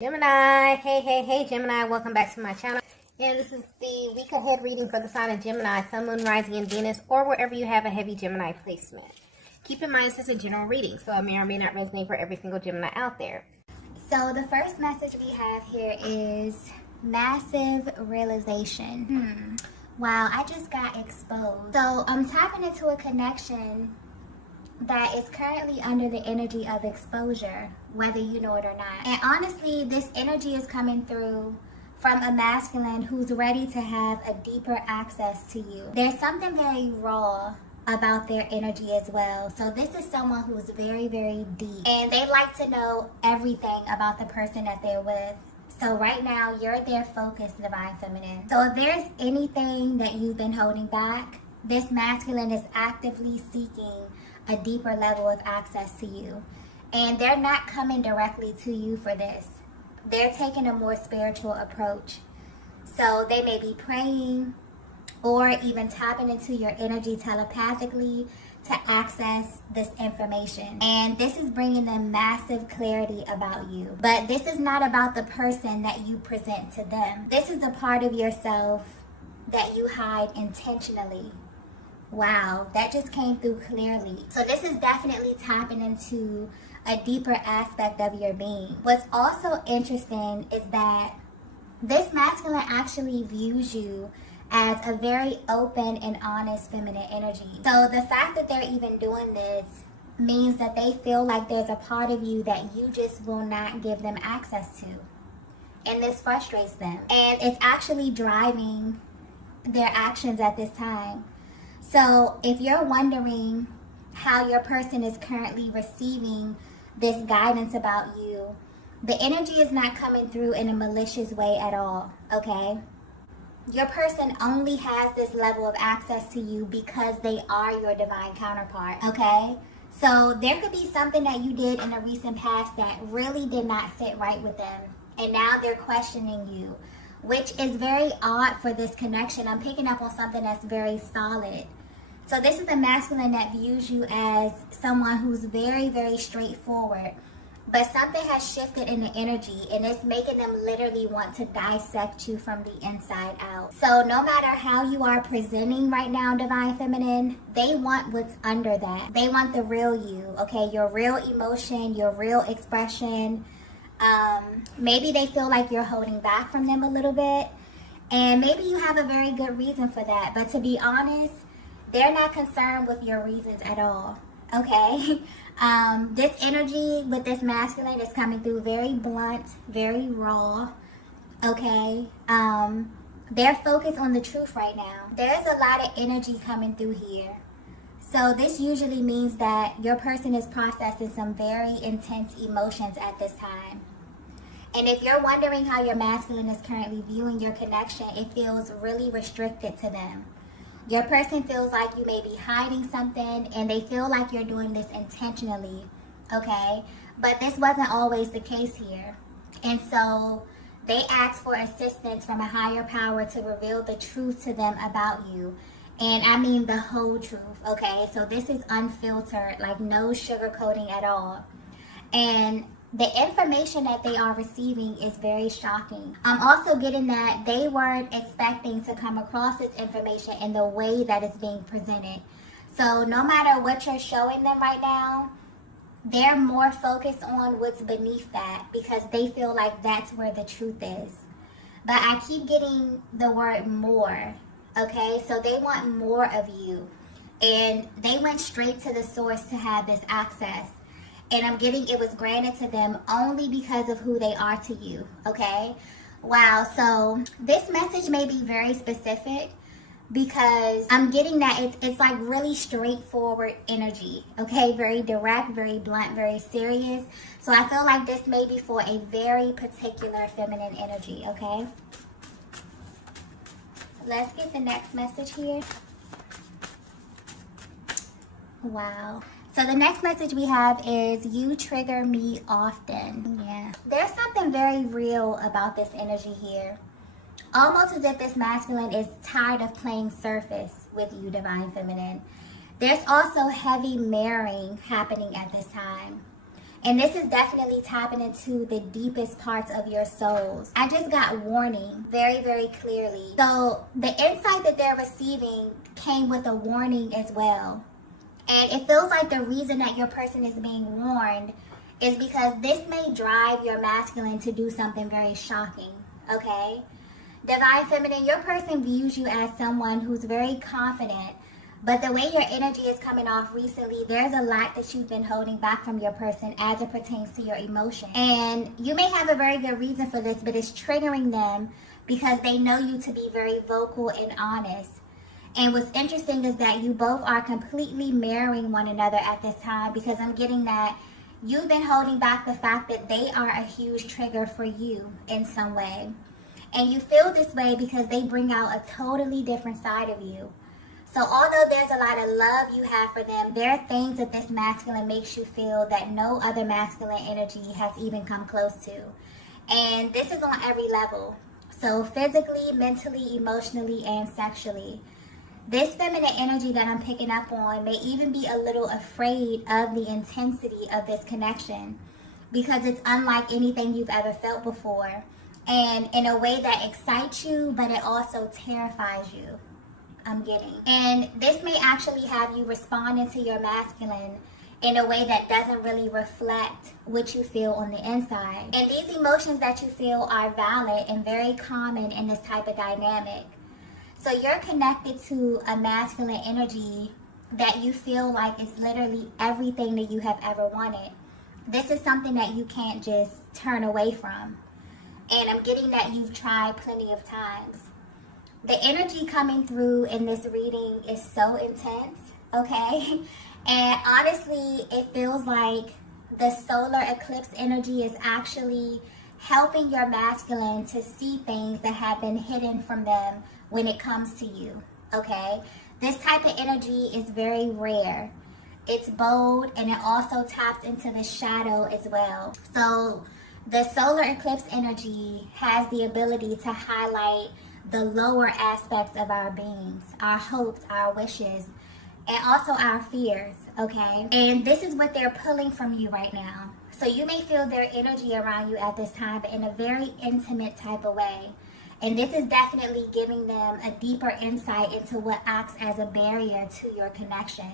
Gemini, hey Gemini, welcome back to my channel. And this is the week ahead reading for the sign of Gemini, Sun, Moon, Rising, and Venus, or wherever you have a heavy Gemini placement. Keep in mind this is a general reading, so it may or may not resonate for every single Gemini out there. So the first message we have here is massive realization. Wow, I just got exposed. So I'm tapping into a connection that is currently under the energy of exposure, whether you know it or not. And honestly, this energy is coming through from a masculine who's ready to have a deeper access to you. There's something very raw about their energy as well. So this is someone who's very, very deep, and they like to know everything about the person that they're with. So right now, you're their focus, Divine Feminine. So if there's anything that you've been holding back, this masculine is actively seeking a deeper level of access to you. And they're not coming directly to you for this. They're taking a more spiritual approach. So they may be praying or even tapping into your energy telepathically to access this information. And this is bringing them massive clarity about you. But this is not about the person that you present to them. This is a part of yourself that you hide intentionally. Wow, that just came through clearly. So this is definitely tapping into a deeper aspect of your being. What's also interesting is that this masculine actually views you as a very open and honest feminine energy. So the fact that they're even doing this means that they feel like there's a part of you that you just will not give them access to. And this frustrates them. And it's actually driving their actions at this time. So if you're wondering how your person is currently receiving this guidance about you, the energy is not coming through in a malicious way at all, okay? Your person only has this level of access to you because they are your divine counterpart, okay? So there could be something that you did in a recent past that really did not sit right with them, and now they're questioning you, which is very odd for this connection. I'm picking up on something that's very solid. So this is a masculine that views you as someone who's very, very straightforward. But something has shifted in the energy, and it's making them literally want to dissect you from the inside out. So no matter how you are presenting right now, Divine Feminine, they want what's under that. They want the real you, okay? Your real emotion, your real expression. Maybe they feel like you're holding back from them a little bit. And maybe you have a very good reason for that. But to be honest, they're not concerned with your reasons at all, okay? This energy with this masculine is coming through very blunt, very raw, okay? They're focused on the truth right now. There's a lot of energy coming through here. So this usually means that your person is processing some very intense emotions at this time. And if you're wondering how your masculine is currently viewing your connection, it feels really restricted to them. Your person feels like you may be hiding something, and they feel like you're doing this intentionally, okay? But this wasn't always the case here. And so they ask for assistance from a higher power to reveal the truth to them about you. And I mean the whole truth, okay? So this is unfiltered, like no sugarcoating at all. And the information that they are receiving is very shocking. I'm also getting that they weren't expecting to come across this information in the way that it's being presented. So no matter what you're showing them right now, they're more focused on what's beneath that because they feel like that's where the truth is. But I keep getting the word more, okay? So they want more of you. And they went straight to the source to have this access. And I'm getting it was granted to them only because of who they are to you, okay? Wow, so this message may be very specific because I'm getting that it's like really straightforward energy, okay? Very direct, very blunt, very serious. So I feel like this may be for a very particular feminine energy, okay? Let's get the next message here. Wow. So the next message we have is you trigger me often. Yeah. There's something very real about this energy here. Almost as if this masculine is tired of playing surface with you, Divine Feminine. There's also heavy mirroring happening at this time. And this is definitely tapping into the deepest parts of your souls. I just got warning very, very clearly. So the insight that they're receiving came with a warning as well. And it feels like the reason that your person is being warned is because this may drive your masculine to do something very shocking, okay? Divine Feminine, your person views you as someone who's very confident, but the way your energy is coming off recently, there's a lot that you've been holding back from your person as it pertains to your emotion. And you may have a very good reason for this, but it's triggering them because they know you to be very vocal and honest. And what's interesting is that you both are completely mirroring one another at this time, because I'm getting that you've been holding back the fact that they are a huge trigger for you in some way. And you feel this way because they bring out a totally different side of you. So although there's a lot of love you have for them, there are things that this masculine makes you feel that no other masculine energy has even come close to. And this is on every level. So physically, mentally, emotionally, and sexually. This feminine energy that I'm picking up on may even be a little afraid of the intensity of this connection because it's unlike anything you've ever felt before. And in a way that excites you, but it also terrifies you. I'm getting. And this may actually have you responding to your masculine in a way that doesn't really reflect what you feel on the inside. And these emotions that you feel are valid and very common in this type of dynamic. So you're connected to a masculine energy that you feel like is literally everything that you have ever wanted. This is something that you can't just turn away from. And I'm getting that you've tried plenty of times. The energy coming through in this reading is so intense, okay? And honestly, it feels like the solar eclipse energy is actually helping your masculine to see things that have been hidden from them when it comes to you, okay? This type of energy is very rare. It's bold, and it also taps into the shadow as well. So the solar eclipse energy has the ability to highlight the lower aspects of our beings, our hopes, our wishes, and also our fears, okay? And this is what they're pulling from you right now. So you may feel their energy around you at this time, but in a very intimate type of way. And this is definitely giving them a deeper insight into what acts as a barrier to your connection.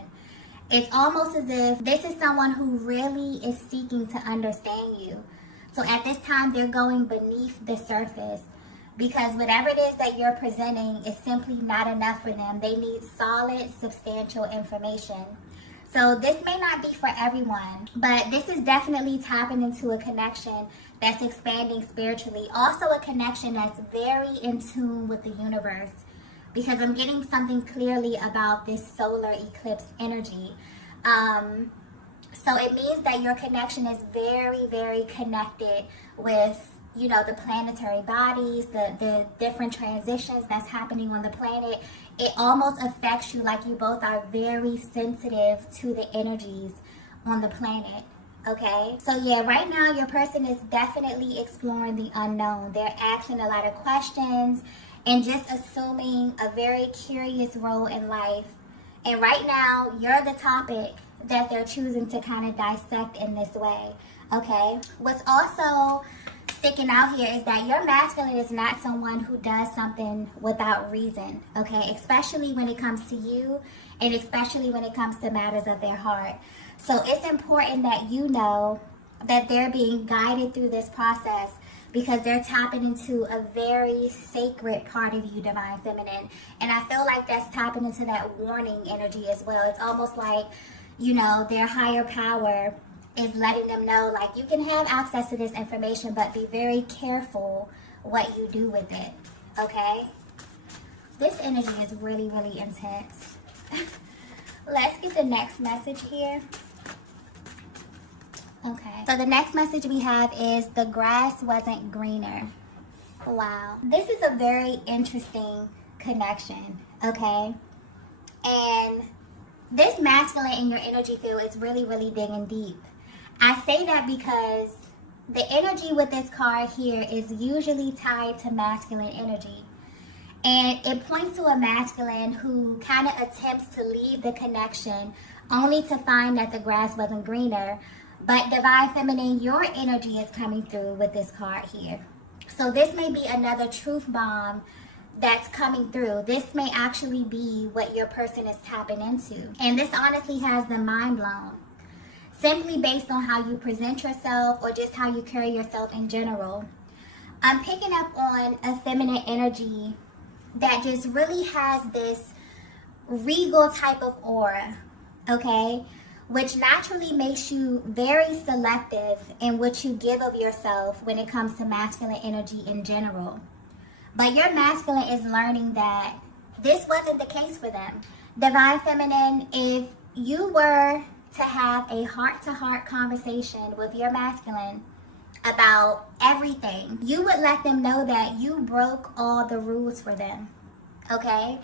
It's almost as if this is someone who really is seeking to understand you. So at this time, they're going beneath the surface, because whatever it is that you're presenting is simply not enough for them. They need solid, substantial information. So this may not be for everyone, but this is definitely tapping into a connection that's expanding spiritually. Also a connection that's very in tune with the universe, because I'm getting something clearly about this solar eclipse energy. So it means that your connection is very, very connected with, you know, the planetary bodies, the different transitions that's happening on the planet. It almost affects you like you both are very sensitive to the energies on the planet, okay? So yeah, right now your person is definitely exploring the unknown. They're asking a lot of questions and just assuming a very curious role in life. And right now, you're the topic that they're choosing to kind of dissect in this way, okay? What's also sticking out here is that your masculine is not someone who does something without reason, okay? Especially when it comes to you, and especially when it comes to matters of their heart. So it's important that you know that they're being guided through this process, because they're tapping into a very sacred part of you, Divine Feminine. And I feel like that's tapping into that warning energy as well. It's almost like, you know, their higher power is letting them know, like, you can have access to this information, but be very careful what you do with it, okay? This energy is really, really intense. Let's get the next message here. Okay, so the next message we have is the grass wasn't greener. Wow. This is a very interesting connection, okay? And this masculine in your energy field is really, really digging deep. I say that because the energy with this card here is usually tied to masculine energy. And it points to a masculine who kind of attempts to leave the connection only to find that the grass wasn't greener. But Divine Feminine, your energy is coming through with this card here. So this may be another truth bomb that's coming through. This may actually be what your person is tapping into. And this honestly has them mind blown. Simply based on how you present yourself or just how you carry yourself in general. I'm picking up on a feminine energy that just really has this regal type of aura, okay? Which naturally makes you very selective in what you give of yourself when it comes to masculine energy in general. But your masculine is learning that this wasn't the case for them. Divine Feminine, if you were to have a heart-to-heart conversation with your masculine about everything, you would let them know that you broke all the rules for them, okay?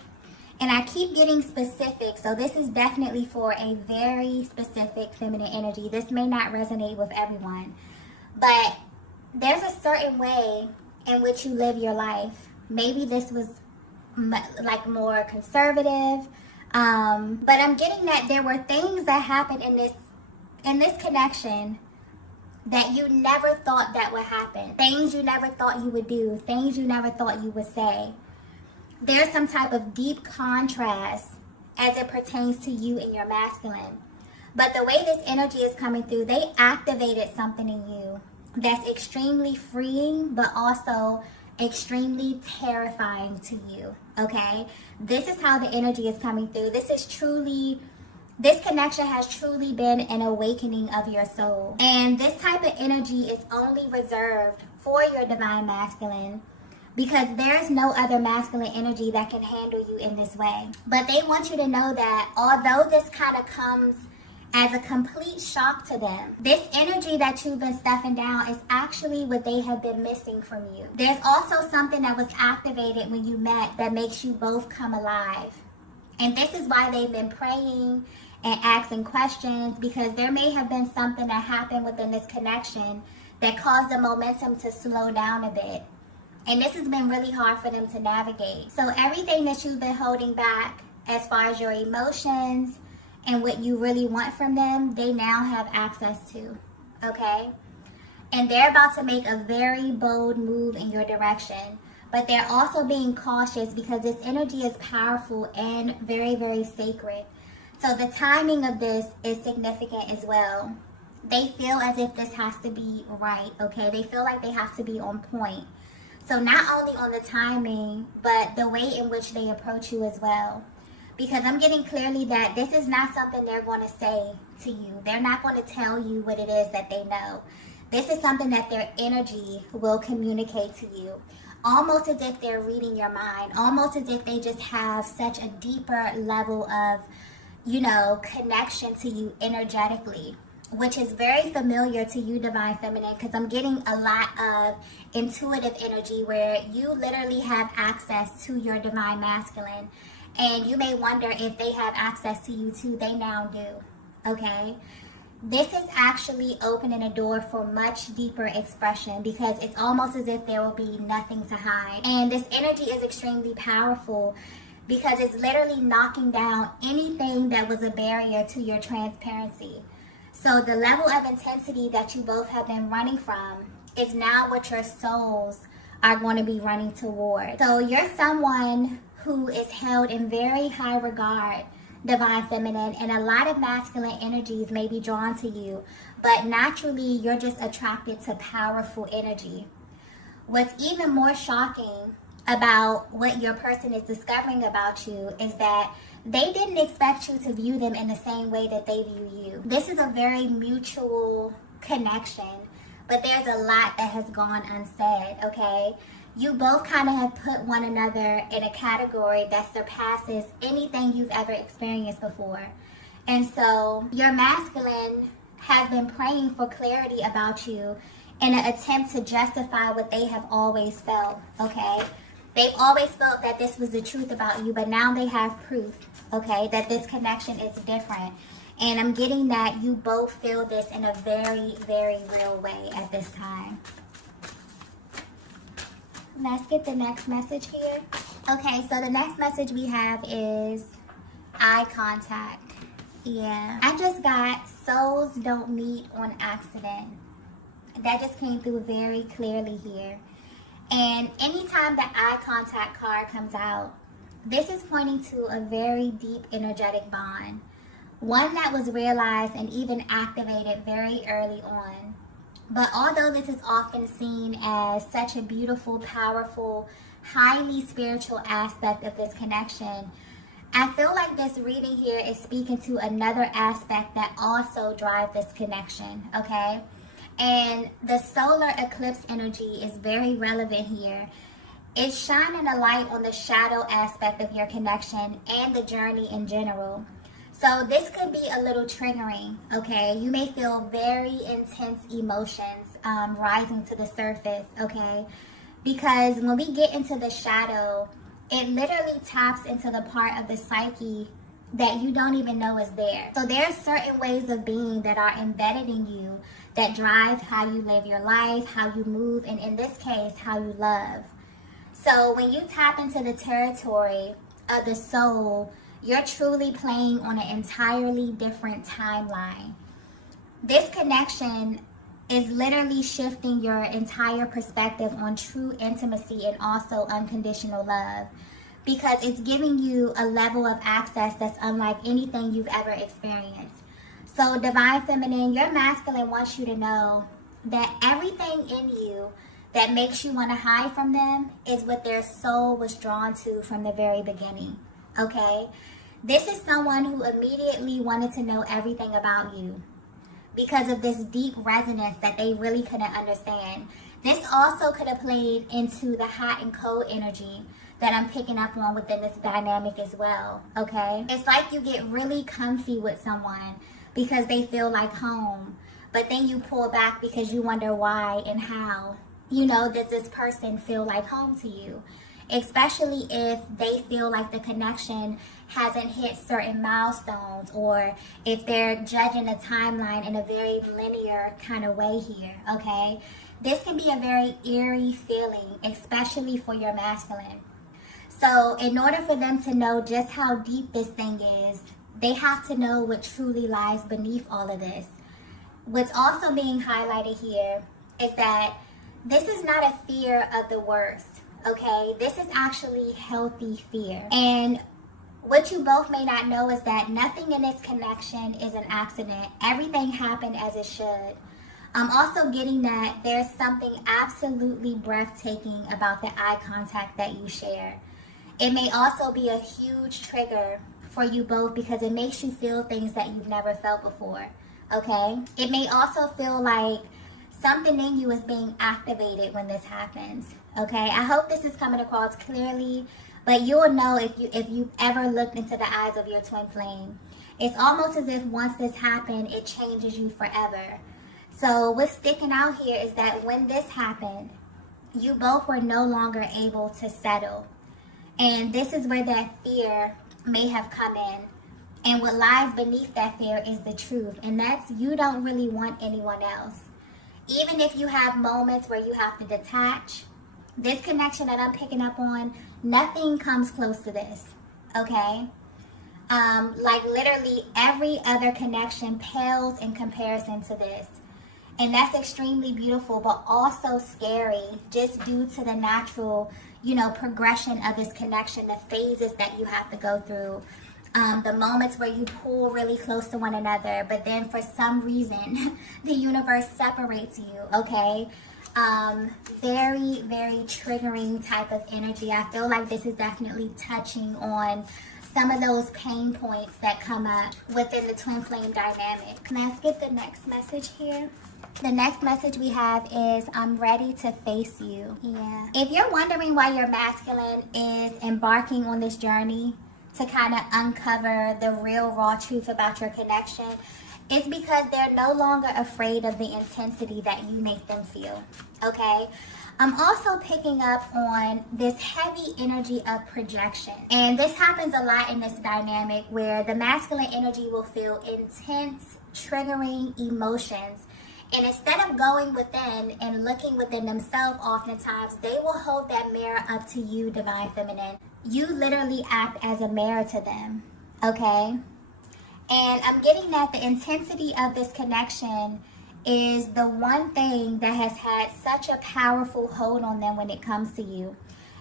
And I keep getting specific, so this is definitely for a very specific feminine energy. This may not resonate with everyone, but there's a certain way in which you live your life. Maybe this was like more conservative, but I'm getting that there were things that happened in this connection that you never thought that would happen. Things you never thought you would do. Things you never thought you would say. There's some type of deep contrast as it pertains to you and your masculine. But the way this energy is coming through, they activated something in you that's extremely freeing, but also extremely terrifying to you, okay? This is how the energy is coming through. This connection has truly been an awakening of your soul. And this type of energy is only reserved for your divine masculine because there's no other masculine energy that can handle you in this way. But they want you to know that although this kind of comes as a complete shock to them, this energy that you've been stuffing down is actually what they have been missing from you. There's also something that was activated when you met that makes you both come alive. And this is why they've been praying and asking questions, because there may have been something that happened within this connection that caused the momentum to slow down a bit. And this has been really hard for them to navigate. So everything that you've been holding back as far as your emotions and what you really want from them, they now have access to, okay? And they're about to make a very bold move in your direction. But they're also being cautious because this energy is powerful and very, very sacred. So the timing of this is significant as well. They feel as if this has to be right, okay? They feel like they have to be on point. So not only on the timing, but the way in which they approach you as well. Because I'm getting clearly that this is not something they're going to say to you. They're not going to tell you what it is that they know. This is something that their energy will communicate to you. Almost as if they're reading your mind. Almost as if they just have such a deeper level of, connection to you energetically, which is very familiar to you, Divine Feminine, because I'm getting a lot of intuitive energy where you literally have access to your Divine Masculine, and you may wonder if they have access to you too. They now do, okay? This is actually opening a door for much deeper expression because it's almost as if there will be nothing to hide. And this energy is extremely powerful because it's literally knocking down anything that was a barrier to your transparency. So the level of intensity that you both have been running from is now what your souls are going to be running toward. So you're someone who is held in very high regard, Divine Feminine, and a lot of masculine energies may be drawn to you, but naturally you're just attracted to powerful energy. What's even more shocking about what your person is discovering about you is that they didn't expect you to view them in the same way that they view you. This is a very mutual connection, but there's a lot that has gone unsaid, okay? You both kind of have put one another in a category that surpasses anything you've ever experienced before. And so your masculine has been praying for clarity about you in an attempt to justify what they have always felt, okay? They've always felt that this was the truth about you, but now they have proof, okay, that this connection is different. And I'm getting that you both feel this in a very, very real way at this time. Let's get the next message here. Okay, so the next message we have is eye contact. Yeah, I just got souls don't meet on accident. That just came through very clearly here. And anytime the eye contact card comes out, this is pointing to a very deep energetic bond. One that was realized and even activated very early on. But although this is often seen as such a beautiful, powerful, highly spiritual aspect of this connection, I feel like this reading here is speaking to another aspect that also drives this connection, okay? And the solar eclipse energy is very relevant here. It's shining a light on the shadow aspect of your connection and the journey in general. So this could be a little triggering, okay? You may feel very intense emotions rising to the surface, okay? Because when we get into the shadow, it literally taps into the part of the psyche that you don't even know is there. So there are certain ways of being that are embedded in you that drive how you live your life, how you move, and in this case, how you love. So when you tap into the territory of the soul, you're truly playing on an entirely different timeline. This connection is literally shifting your entire perspective on true intimacy and also unconditional love, because it's giving you a level of access that's unlike anything you've ever experienced. So Divine Feminine, your masculine wants you to know that everything in you that makes you want to hide from them is what their soul was drawn to from the very beginning, okay? This is someone who immediately wanted to know everything about you because of this deep resonance that they really couldn't understand. This also could have played into the hot and cold energy that I'm picking up on within this dynamic as well, okay? It's like you get really comfy with someone because they feel like home, but then you pull back because you wonder why and how, does this person feel like home to you? Especially if they feel like the connection hasn't hit certain milestones, or if they're judging the timeline in a very linear kind of way here, okay? This can be a very eerie feeling, especially for your masculine. So in order for them to know just how deep this thing is, they have to know what truly lies beneath all of this. What's also being highlighted here is that this is not a fear of the worst, okay? This is actually healthy fear. And what you both may not know is that nothing in this connection is an accident. Everything happened as it should. I'm also getting that there's something absolutely breathtaking about the eye contact that you share. It may also be a huge trigger for you both because it makes you feel things that you've never felt before, okay? It may also feel like something in you is being activated when this happens, okay? I hope this is coming across clearly, but you'll know if you've ever looked into the eyes of your twin flame. It's almost as if once this happened, it changes you forever. So what's sticking out here is that when this happened, you both were no longer able to settle. And this is where that fear may have come in. And what lies beneath that fear is the truth. And that's you don't really want anyone else. Even if you have moments where you have to detach, this connection that I'm picking up on, nothing comes close to this, okay? Like literally every other connection pales in comparison to this. And that's extremely beautiful, but also scary just due to the natural, progression of this connection, the phases that you have to go through, the moments where you pull really close to one another, but then for some reason, the universe separates you, okay? Very, very triggering type of energy. I feel like this is definitely touching on some of those pain points that come up within the twin flame dynamic. Let's get the next message here. The next message we have is, I'm ready to face you. Yeah. If you're wondering why your masculine is embarking on this journey to kind of uncover the real raw truth about your connection, it's because they're no longer afraid of the intensity that you make them feel, okay? I'm also picking up on this heavy energy of projection. And this happens a lot in this dynamic where the masculine energy will feel intense, triggering emotions. And instead of going within and looking within themselves, oftentimes, they will hold that mirror up to you, Divine Feminine. You literally act as a mirror to them, okay? And I'm getting that the intensity of this connection is the one thing that has had such a powerful hold on them when it comes to you.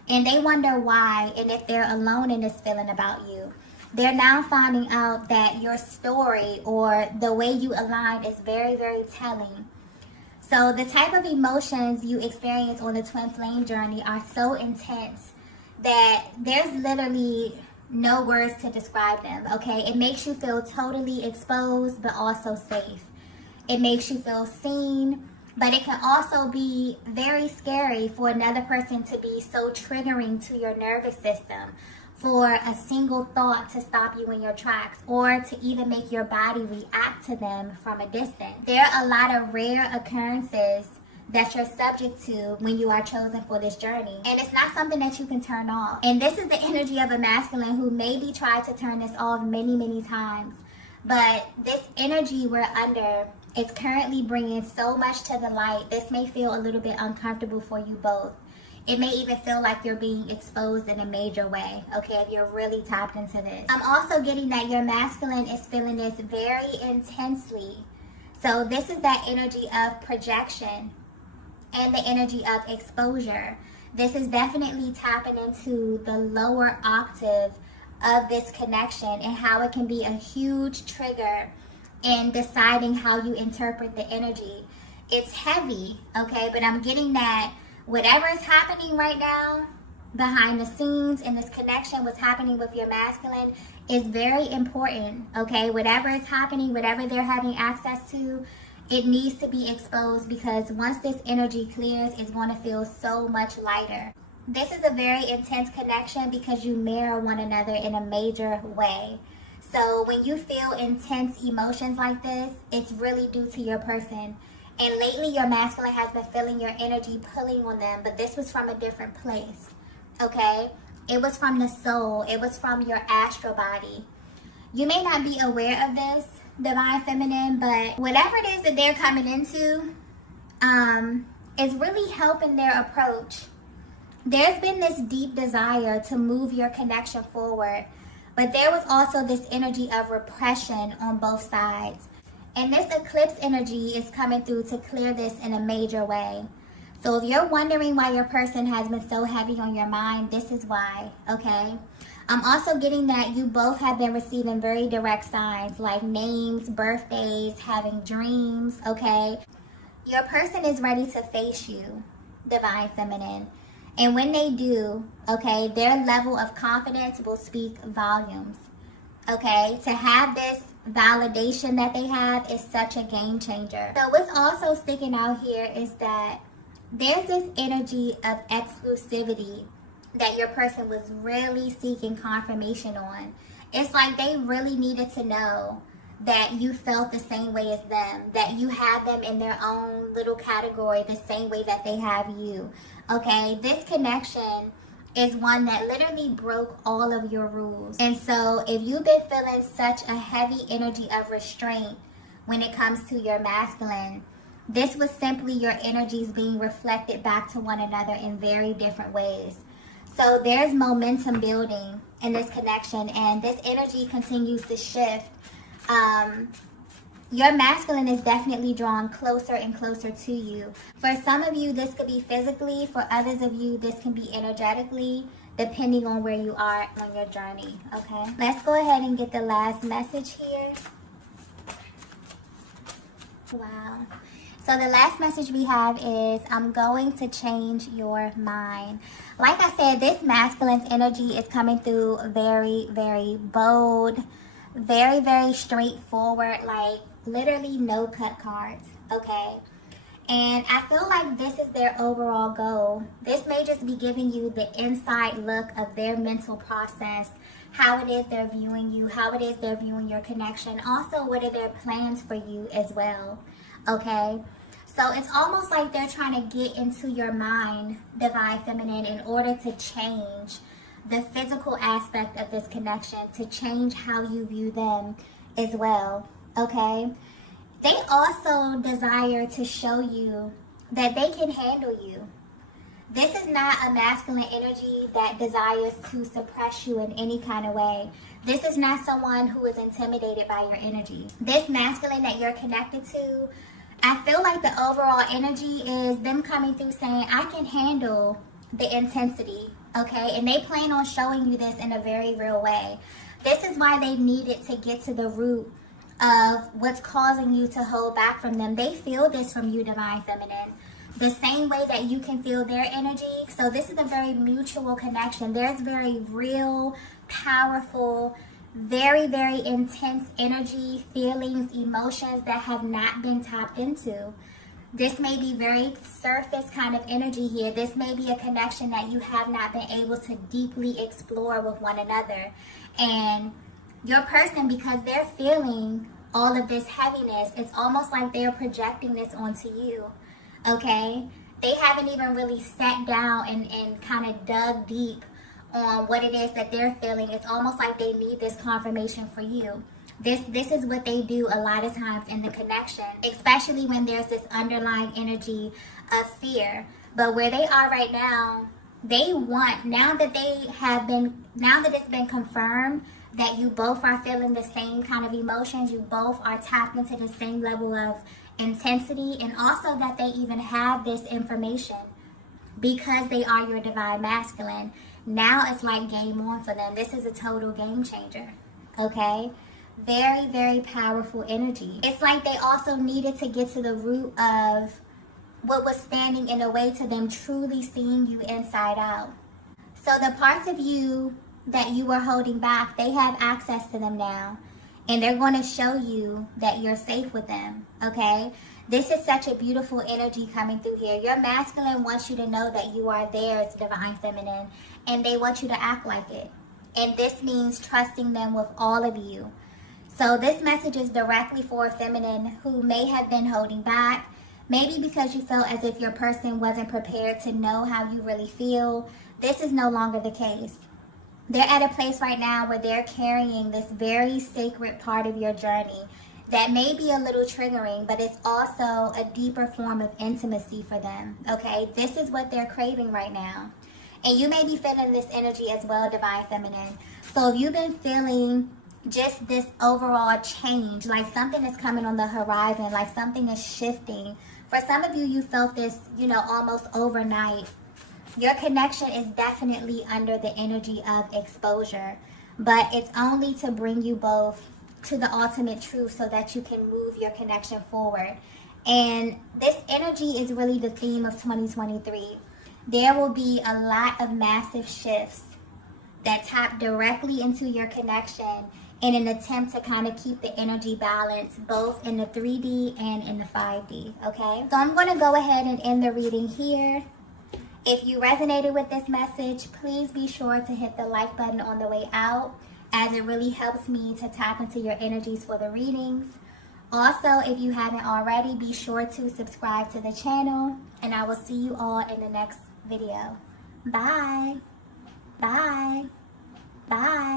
And they wonder why and if they're alone in this feeling about you. They're now finding out that your story or the way you align is very, very telling. So the type of emotions you experience on the twin flame journey are so intense that there's literally no words to describe them, okay? It makes you feel totally exposed, but also safe. It makes you feel seen, but it can also be very scary for another person to be so triggering to your nervous system, for a single thought to stop you in your tracks, or to even make your body react to them from a distance. There are a lot of rare occurrences that you're subject to when you are chosen for this journey. And it's not something that you can turn off. And this is the energy of a masculine who maybe tried to turn this off many, many times. But this energy we're under is currently bringing so much to the light. This may feel a little bit uncomfortable for you both. It may even feel like you're being exposed in a major way, okay, if you're really tapped into this. I'm also getting that your masculine is feeling this very intensely. So this is that energy of projection and the energy of exposure. This is definitely tapping into the lower octave of this connection and how it can be a huge trigger in deciding how you interpret the energy. It's heavy, okay, but I'm getting that whatever is happening right now behind the scenes in this connection, what's happening with your masculine is very important, okay? Whatever is happening, whatever they're having access to, it needs to be exposed, because once this energy clears, it's going to feel so much lighter. This is a very intense connection because you mirror one another in a major way. So when you feel intense emotions like this, it's really due to your person. And lately your masculine has been feeling your energy pulling on them, but this was from a different place, okay? It was from the soul. It was from your astral body. You may not be aware of this, Divine Feminine, but whatever it is that they're coming into is really helping their approach. There's been this deep desire to move your connection forward, but there was also this energy of repression on both sides. And this eclipse energy is coming through to clear this in a major way. So if you're wondering why your person has been so heavy on your mind, this is why, okay? I'm also getting that you both have been receiving very direct signs like names, birthdays, having dreams, okay? Your person is ready to face you, Divine Feminine. And when they do, okay, their level of confidence will speak volumes, okay? To have this validation that they have is such a game changer. So what's also sticking out here is that there's this energy of exclusivity that your person was really seeking confirmation on. It's like they really needed to know that you felt the same way as them, that you had them in their own little category the same way that they have you, okay? This connection is one that literally broke all of your rules. And so if you've been feeling such a heavy energy of restraint when it comes to your masculine, this was simply your energies being reflected back to one another in very different ways. So there's momentum building in this connection, and this energy continues to shift. Your masculine is definitely drawn closer and closer to you. For some of you, this could be physically. For others of you, this can be energetically, depending on where you are on your journey, okay? Let's go ahead and get the last message here. Wow. So the last message we have is, I'm going to change your mind. Like I said, this masculine's energy is coming through very, very bold, very, very straightforward, like literally no cut cards, okay? And I feel like this is their overall goal. This may just be giving you the inside look of their mental process, how it is they're viewing you, how it is they're viewing your connection. Also, what are their plans for you as well, okay? So it's almost like they're trying to get into your mind, Divine Feminine, in order to change the physical aspect of this connection, to change how you view them as well, okay? They also desire to show you that they can handle you. This is not a masculine energy that desires to suppress you in any kind of way. This is not someone who is intimidated by your energy. This masculine that you're connected to, I feel like the overall energy is them coming through saying, I can handle the intensity, okay? And they plan on showing you this in a very real way. This is why they needed to get to the root of what's causing you to hold back from them. They feel this from you, Divine Feminine, the same way that you can feel their energy. So this is a very mutual connection. There's very real, powerful, very, very intense energy, feelings, emotions that have not been tapped into. This may be very surface kind of energy here. This may be a connection that you have not been able to deeply explore with one another. And your person, because they're feeling all of this heaviness, it's almost like they're projecting this onto you, okay? They haven't even really sat down and kind of dug deep on what it is that they're feeling. It's almost like they need this confirmation for you. This is what they do a lot of times in the connection, especially when there's this underlying energy of fear. But where they are right now, they want, now that it's been confirmed that you both are feeling the same kind of emotions, you both are tapped into the same level of intensity, and also that they even have this information because they are your divine masculine. Now it's like game on for them. This is a total game changer, okay? Very, very powerful energy. It's like they also needed to get to the root of what was standing in the way to them truly seeing you inside out. So the parts of you that you were holding back, they have access to them now. And they're going to show you that you're safe with them, okay? This is such a beautiful energy coming through here. Your masculine wants you to know that you are theirs, Divine Feminine, and they want you to act like it. And this means trusting them with all of you. So this message is directly for a feminine who may have been holding back, maybe because you felt as if your person wasn't prepared to know how you really feel. This is no longer the case. They're at a place right now where they're carrying this very sacred part of your journey that may be a little triggering, but it's also a deeper form of intimacy for them, okay? This is what they're craving right now. And you may be feeling this energy as well, Divine Feminine. So if you've been feeling just this overall change, like something is coming on the horizon, like something is shifting. For some of you, you felt this, almost overnight. Your connection is definitely under the energy of exposure, but it's only to bring you both to the ultimate truth so that you can move your connection forward. And this energy is really the theme of 2023. There will be a lot of massive shifts that tap directly into your connection in an attempt to kind of keep the energy balance both in the 3D and in the 5D, okay? So I'm going to go ahead and end the reading here. If you resonated with this message, please be sure to hit the like button on the way out, as it really helps me to tap into your energies for the readings. Also, if you haven't already, be sure to subscribe to the channel, and I will see you all in the next video. Bye. Bye. Bye.